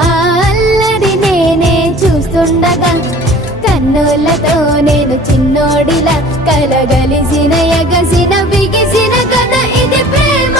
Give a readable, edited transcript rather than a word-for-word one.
ఆ అల్లరి నేనే చూస్తుండగా కన్నులతో నేను చిన్నోడిలా కలగలిసిన ఎగసిన బిగిసిన కథ ఇది ప్రేమ